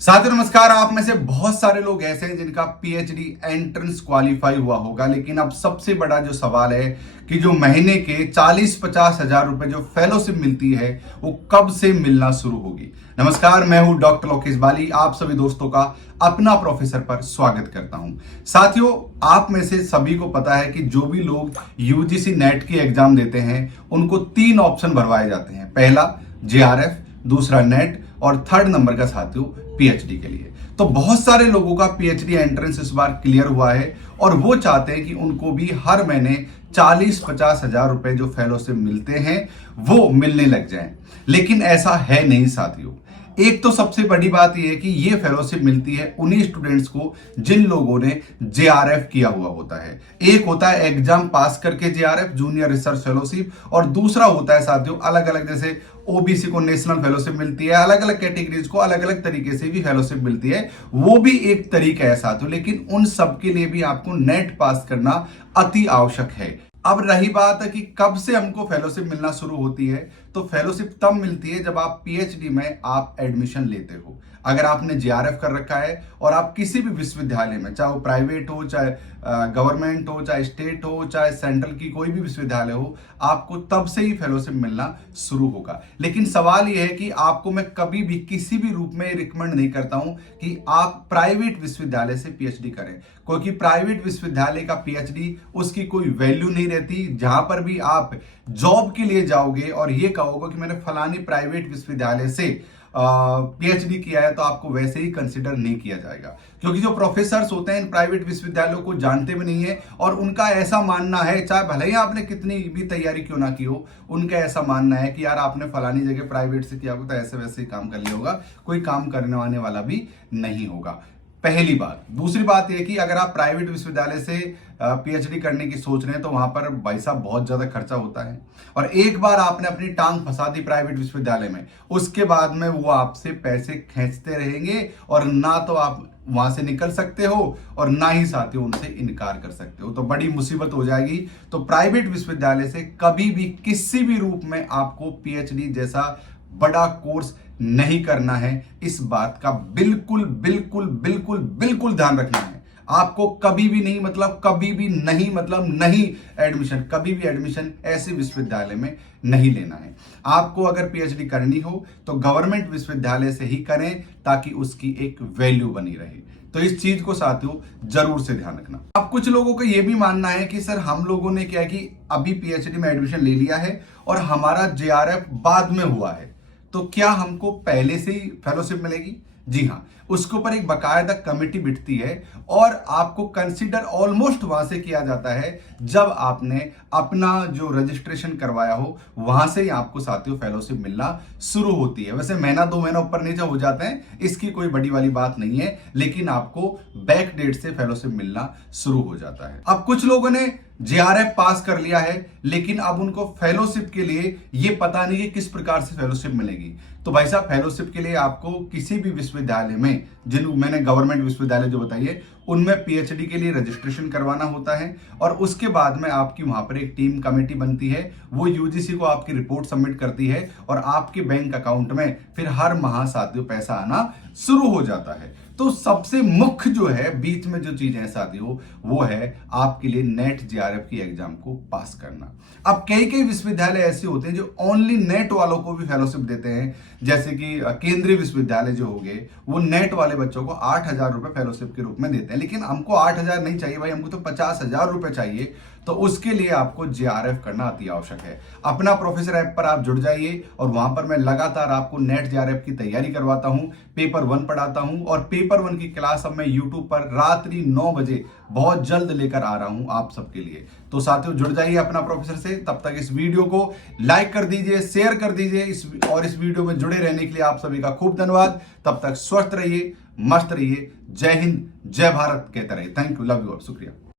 साथियों नमस्कार। आप में से बहुत सारे लोग ऐसे हैं जिनका पीएचडी एंट्रेंस क्वालिफाई हुआ होगा, लेकिन अब सबसे बड़ा जो सवाल है कि जो महीने के 40-50 हजार रुपए जो फेलोशिप मिलती है वो कब से मिलना शुरू होगी। नमस्कार, मैं हूं डॉक्टर लोकेश बाली, आप सभी दोस्तों का अपना प्रोफेसर पर स्वागत करता हूं। साथियों, आप में से सभी को पता है कि जो भी लोग यूजीसी नेट की एग्जाम देते हैं उनको 3 ऑप्शन भरवाए जाते हैं। पहला जेआरएफ, दूसरा नेट और थर्ड नंबर का साथियों पीएचडी के लिए। तो बहुत सारे लोगों का पीएचडी एंट्रेंस इस बार क्लियर हुआ है और वो चाहते हैं कि उनको भी हर महीने 40-50 हजार रुपए जो फेलोशिप मिलते हैं वो मिलने लग जाएं। लेकिन ऐसा है नहीं साथियों। एक तो सबसे बड़ी बात यह है कि ये फेलोशिप मिलती है उन्हीं स्टूडेंट्स को जिन लोगों ने जेआरएफ किया हुआ होता है। एक होता है एग्जाम पास करके जेआरएफ, जूनियर रिसर्च फेलोशिप, और दूसरा होता है साथियों अलग अलग, जैसे ओबीसी को नेशनल फेलोशिप मिलती है, अलग अलग कैटेगरीज को अलग अलग तरीके से भी फेलोशिप मिलती है। वो भी एक तरीका है साथियों, लेकिन उन सब के लिए भी आपको नेट पास करना अति आवश्यक है। अब रही बात है कि कब से हमको फेलोशिप मिलना शुरू होती है, तो फेलोशिप तब मिलती है जब आप पीएचडी में आप एडमिशन लेते हो। अगर आपने जेआरएफ कर रखा है और आप किसी भी विश्वविद्यालय में, चाहे वो प्राइवेट हो, चाहे गवर्नमेंट हो, चाहे स्टेट हो, चाहे सेंट्रल की कोई भी विश्वविद्यालय हो, आपको तब से ही फेलोशिप मिलना शुरू होगा। लेकिन सवाल यह है कि आपको मैं कभी भी किसी भी रूप में रिकमेंड नहीं करता हूं कि आप प्राइवेट विश्वविद्यालय से पीएचडी करें, क्योंकि प्राइवेट विश्वविद्यालय का पीएचडी उसकी कोई वैल्यू नहीं रहती। जहां पर भी आप जॉब के लिए जाओगे और ये कहोगे कि मैंने फलानी प्राइवेट विश्वविद्यालय से पीएचडी किया है, तो आपको वैसे ही कंसिडर नहीं किया जाएगा, क्योंकि जो प्रोफेसर्स होते हैं इन प्राइवेट विश्वविद्यालयों को जानते भी नहीं है और उनका ऐसा मानना है, चाहे भले ही आपने कितनी भी तैयारी क्यों ना की हो, उनका ऐसा मानना है कि यार आपने फलानी जगह प्राइवेट से किया होगा तो ऐसे वैसे ही काम कर लिया होगा, कोई काम करने वाने वाला भी नहीं होगा। पहली बात। दूसरी बात यह कि अगर आप प्राइवेट विश्वविद्यालय से पीएचडी करने की सोच रहे हैं तो वहां पर भाई साहब बहुत ज्यादा खर्चा होता है, और एक बार आपने अपनी टांग फंसा दी प्राइवेट विश्वविद्यालय में, उसके बाद में वो आपसे पैसे खींचते रहेंगे और ना तो आप वहां से निकल सकते हो और ना ही साथियों उनसे इनकार कर सकते हो, तो बड़ी मुसीबत हो जाएगी। तो प्राइवेट विश्वविद्यालय से कभी भी किसी भी रूप में आपको पीएचडी जैसा बड़ा कोर्स नहीं करना है। इस बात का बिल्कुल बिल्कुल बिल्कुल बिल्कुल ध्यान रखना है। आपको कभी भी नहीं, मतलब कभी भी नहीं, मतलब नहीं एडमिशन, कभी भी एडमिशन ऐसे विश्वविद्यालय में नहीं लेना है। आपको अगर पीएचडी करनी हो तो गवर्नमेंट विश्वविद्यालय से ही करें, ताकि उसकी एक वैल्यू बनी रहे। तो इस चीज को साथियों जरूर से ध्यान रखना। अब कुछ लोगों का यह भी मानना है कि सर हम लोगों ने क्या है कि अभी पीएचडी में एडमिशन ले लिया है और हमारा जेआरएफ बाद में हुआ है, तो क्या हमको पहले से ही फेलोशिप मिलेगी? जी हां, उसके ऊपर एक बकायदा कमेटी बिठती है और आपको कंसीडर ऑलमोस्ट वहां से किया जाता है जब आपने अपना जो रजिस्ट्रेशन करवाया हो, वहां से ही आपको साथियों फेलोशिप मिलना शुरू होती है। वैसे महीना 2 महीना ऊपर नीचे हो जाते हैं, इसकी कोई बड़ी वाली बात नहीं है, लेकिन आपको बैक डेट से फेलोशिप मिलना शुरू हो जाता है। अब कुछ लोगों ने जेआरएफ पास कर लिया है, लेकिन अब उनको फेलोशिप के लिए ये पता नहीं कि किस प्रकार से फेलोशिप मिलेगी। तो भाई साहब, फेलोशिप के लिए आपको किसी भी विश्वविद्यालय में, जिन मैंने गवर्नमेंट विश्वविद्यालय जो बताइए उनमें पीएचडी के लिए रजिस्ट्रेशन करवाना होता है, और उसके बाद में आपकी वहां पर एक टीम कमेटी बनती है। वो यूजीसी को आपकी रिपोर्ट सबमिट करती है और आपके बैंक अकाउंट में फिर हर माह साथियों पैसा आना शुरू हो जाता है। तो सबसे मुख्य जो है बीच में जो चीज है साथियों, वो है आपके लिए नेट जेआरएफ की एग्जाम को पास करना। अब कई कई विश्वविद्यालय ऐसे होते हैं जो ओनली नेट वालों को भी फेलोशिप देते हैं, जैसे कि केंद्रीय विश्वविद्यालय जो हो गए, वो नेट वाले बच्चों को 8,000 रुपए फेलोशिप के रूप में देते हैं। लेकिन हमको 8,000 नहीं चाहिए भाई, हमको तो 50,000 रुपए चाहिए। तो उसके लिए आपको जेआरएफ करना अति आवश्यक है। अपना प्रोफेसर ऐप पर आप जुड़ जाइए और वहां पर मैं लगातार आपको नेट जेआरएफ की तैयारी करवाता हूं, पेपर 1 पढ़ाता हूं, और पेपर 1 की क्लास अब मैं यूट्यूब पर रात्रि 9 बजे बहुत जल्द लेकर आ रहा हूं आप सबके लिए। तो साथियों जुड़ जाइए अपना प्रोफेसर से। तब तक इस वीडियो को लाइक कर दीजिए, शेयर कर दीजिए, इस वीडियो में जुड़े रहने के लिए आप सभी का खूब धन्यवाद। तब तक स्वस्थ रहिए, मस्त रहिए। जय हिंद, जय भारत कहते रहिए। थैंक यू, लव यू, शुक्रिया।